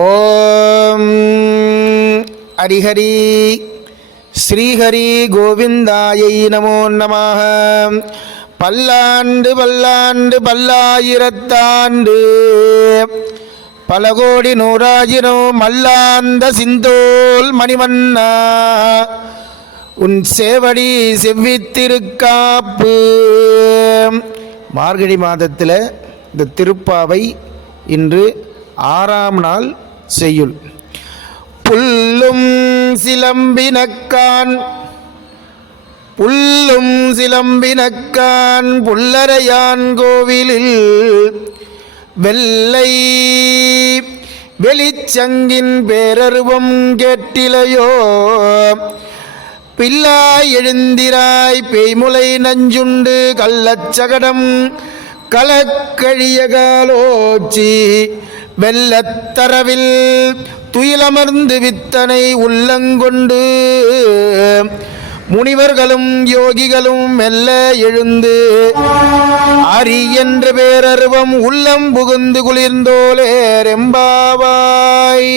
ஓம் ஹரிஹரி ஸ்ரீஹரி கோவிந்தாயை நமோ நமः. பல்லாண்டு பல்லாண்டு பல்லாயிரத்தாண்டு பல கோடி நூறாயிரம் மல்லாந்த சிந்தோல் மணிவண்ணா உன் சேவடி செவ்வித்திருக்காப்பு. மார்கழி மாதத்தில் இந்த திருப்பாவை இன்று 6ஆம் நாள் செய்யுள். புல்லும் சிலம்பினக்கான் புல்லும் சிலம்பினக்கான் புல்லரையான் கோவிலில் வெள்ளை வெளிச்சங்கின் பேரருவம் கேட்டிலையோ. பில்லாய் எழுந்திராய் பேய்முலை நஞ்சுண்டு கள்ளச்சகடம் கலக்கழிய காலோச்சி வெள்ளத்தரவில் துயிலமர்ந்து வித்தனை உள்ளங்கொண்டு முனிவர்களும் யோகிகளும் மெல்ல எழுந்து அரி என்ற பேரருவம் உள்ளம் புகுந்து குளிர்ந்தோலே ரெம்பாவாய்.